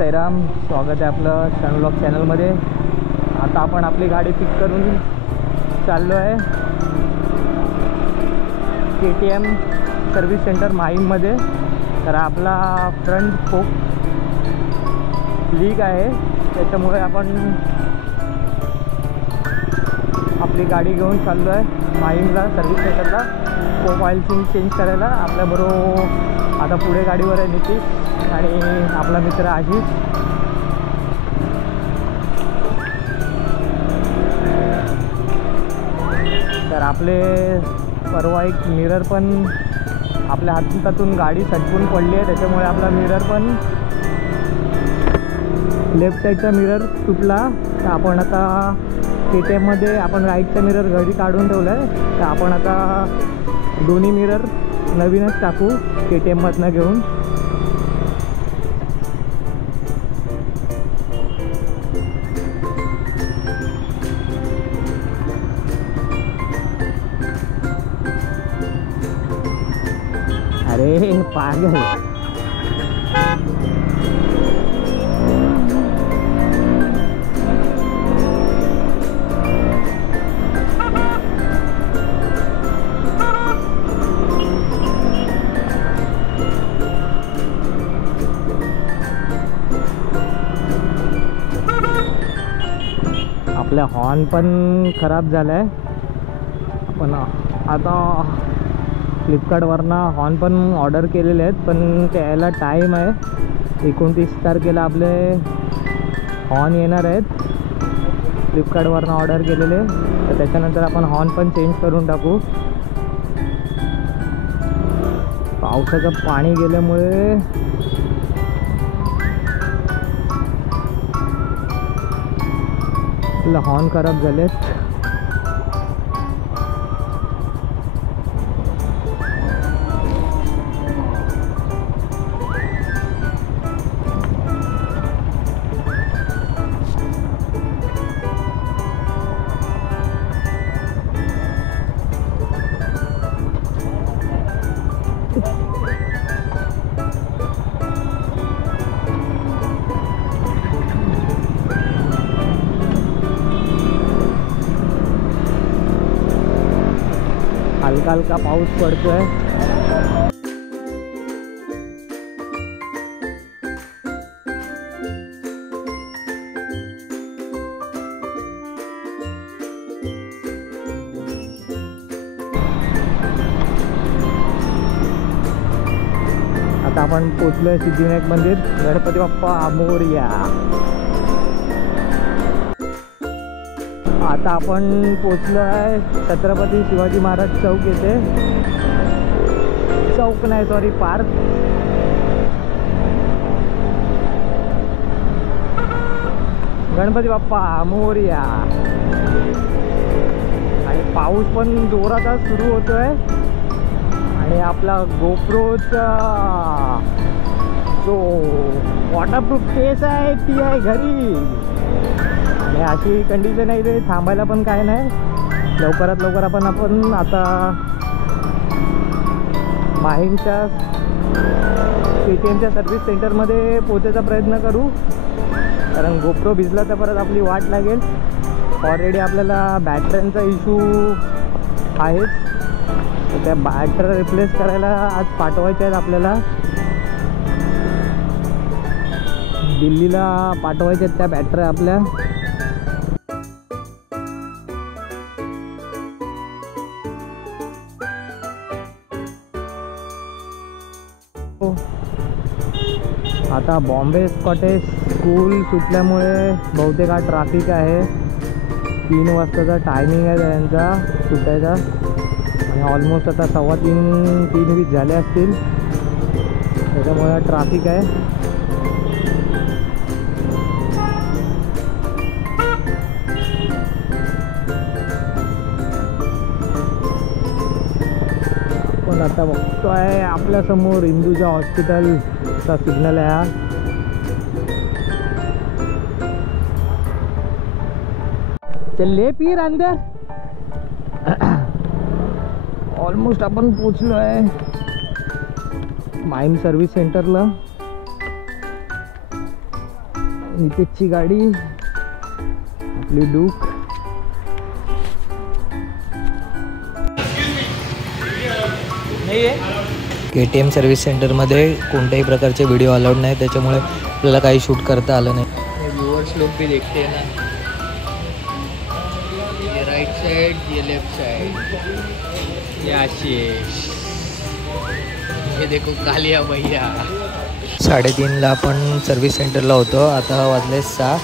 साईराम, स्वागत आहे आपलं शन व्लॉग चॅनलमध्ये। आता आपण आपली गाडी पिक करून चाललो आहे KTM सर्व्हिस सेंटर माहीममध्ये। तर आपला फ्रंट फोक लीक आहे, त्याच्यामुळे आपण आपली गाडी घेऊन चाललो आहे माहीमला सर्व्हिस सेंटरला फोक ऑइल चेंज करायला। आपल्याबरोबर आता पुढे गाडीवर आहे नितीश आणि आपला मित्र आशिष। तर आपले परवा एक मिरर पण आपल्या हातातून गाडी सटकून पडली आहे, त्याच्यामुळे आपला मिरर पण लेफ्ट साईडचा मिरर तुटला। तर आपण आता KTM मध्ये आपण राईटचा मिरर घरी काढून ठेवला आहे, तर आपण आता दोन्ही मिरर नवीनच टाकू KTM मधनं घेऊन। अरे पागल, आपला हॉर्न पण खराब झाला आहे। आपण आता फ्लिपकार्टवरनं हॉर्न पण ऑर्डर केलेले आहेत, पण त्याला टाईम आहे। 29 तारखेला आपले हॉर्न येणार आहेत फ्लिपकार्टवरनं ऑर्डर केलेले, तर त्याच्यानंतर आपण हॉर्न पण चेंज करून टाकू। पावसाचं पाणी गेल्यामुळे हॉर्न खराब झालेत। हलका हलका पाऊस पडतोय। आता आपण पोचलोय सिद्धिविनायक मंदिर। गणपती बाप्पा मोरया। आता आपण पोचलो आहे छत्रपती शिवाजी महाराज चौक येथे। चौक नाही, सॉरी, पार्क। गणपती बाप्पा मोरया। आणि पाऊस पण जोरातच सुरू होतोय आणि आपला गोप्रोचा जो वॉटरप्रूफ केस आहे ती आहे घरी। आणि अशी कंडिशन आहे, ते थांबायला पण काय नाही। लवकरात लवकर आपण आता माहीमच्या KTMच्या सर्व्हिस सेंटरमध्ये पोहोचायचा प्रयत्न करू, कारण गोप्रो भिजला तर परत आपली वाट लागेल। ऑलरेडी आपल्याला बॅटऱ्यांचा इश्यू आहेच, तर त्या बॅटरी रिप्लेस करायला आज पाठवायच्या आहेत आपल्याला। दिल्लीला पाठवायच्या आहेत त्या बॅटऱ्या आपल्या। आता बॉम्बे स्कॉटिश स्कूल सुटल्यामुळे बहुतेक आज ट्रॅफिक आहे। 3 वाजताचा टायमिंग आहे त्यांचा सुटायचा, आणि ऑलमोस्ट आता 2:15-3:20 झाले असतील, त्याच्यामुळे ट्रॅफिक आहे। आपण आता बघतोय आपल्या समोर हिंदूजा हॉस्पिटलचा सिग्नल आहे हा। चल पीर अंदर। ऑलमोस्ट आपण पोचलो आहे माहीम सर्व्हिस सेंटरला। नितेशची गाडी, आपली डूक. KTM सर्व्हिस सेंटरमध्ये कोणत्याही प्रकारचे व्हिडिओ अलाउड नाही, त्याच्यामुळे आपल्याला काही शूट करता आलं नाही. व्ह्यूअर्स लोग भी देखते हैं ना, ये राइट साइड, ये लेफ्ट साइड, ये आशीष, ये देखो कालिया भैया. 3:30ला आपण सर्व्हिस सेंटरला होतो, आता वाजले 6.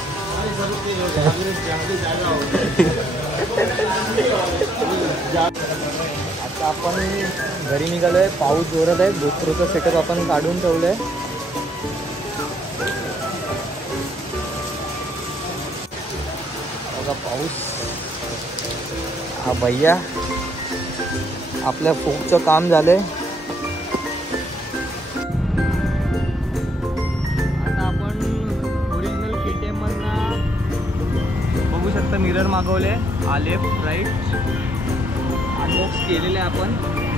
आता आपण घरी निघालोय, पाऊस जोरात आहे. GoProचं सेटअप आपण काढून ठेवलंय. बघा पाऊस. हा भैया, आपल्या फोकचं काम झालंय. आता आपण ओरिजिनल KTM मधनं बघू शकता मिरर मागवले, हा लेफ्ट राईट अनबॉक्स केलेले आपण.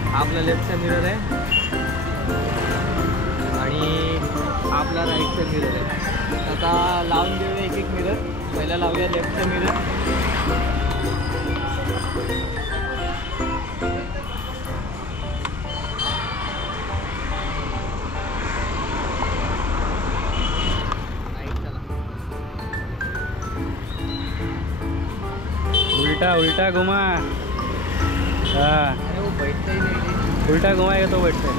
हा आपला लेफ्टचा मिरर आहे आणि हा आपला राईटचा मिरर आहे. आता लावून देऊया एक एक मिरर. पहिला लावूया लेफ्टचा मिरर. उल्टा उल्टा घुमा. हाँ, वो बैठता ही नहीं. उल्टा घुमाएगा तो बैठते हैं.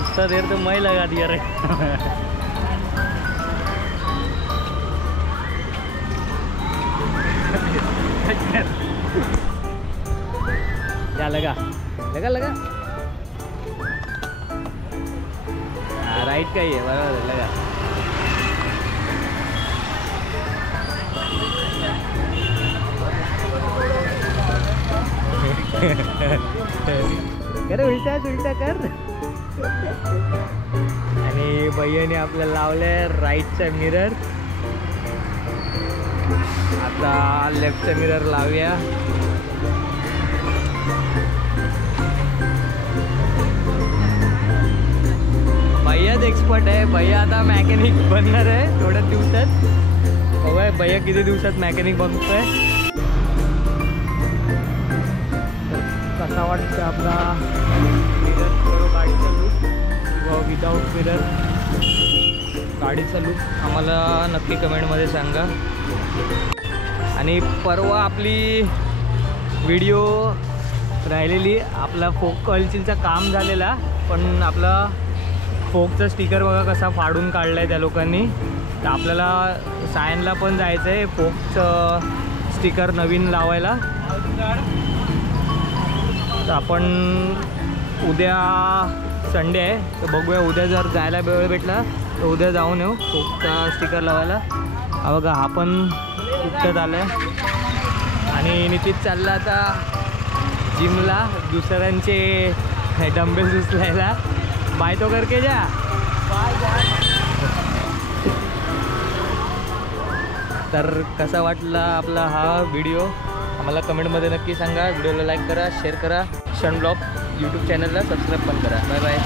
उतना देर तो मैं लगा दिया रे. क्या लगा लगा लगा. राइट का ही है, बराबर लगा. कर उलटा उलटा कर. आणि भैयाने आपल्याला लावलंय राईटचा मिरर. आता लेफ्टचा मिरर लावूया. भैयाच एक्सपर्ट आहे. भैया आता मॅकॅनिक बनणार आहे थोड्याच दिवसात. बघा भैया किती दिवसात मॅकॅनिक बनतोय. कसा वाटतं आपला मिरर गाडीचा लुक किंवा विदाऊट मिरर गाडीचा लुक, आम्हाला नक्की कमेंटमध्ये सांगा. आणि परवा आपली व्हिडिओ राहिलेली, आपला फोक कॉलचीलचा काम झालेला, पण आपला फोकचा स्टिकर बघा कसा फाडून काढला आहे त्या लोकांनी. तर आपल्याला सायनला पण जायचं आहे फोकचं स्टिकर नवीन लावायला. तर आपण उद्या संडे आहे, तर बघूया उद्या जर जायला वेळ भेटला तर उद्या जाऊन येऊ फोकचा स्टिकर लावायला. हा बघा हा पण उठत आला आहे. आणि नितीश चालला आता जिमला दुसऱ्यांचे डंबेल्स उचलायला. बाय तो करके जा. तर कसा वाटला आपला हा व्हिडिओ आम्हाला कमेंटमध्ये नक्की सांगा. व्हिडिओला लाईक करा, शेअर करा. क्षण ब्लॉग यूट्यूब चॅनलला सबस्क्राईब पण करा. Bye bye.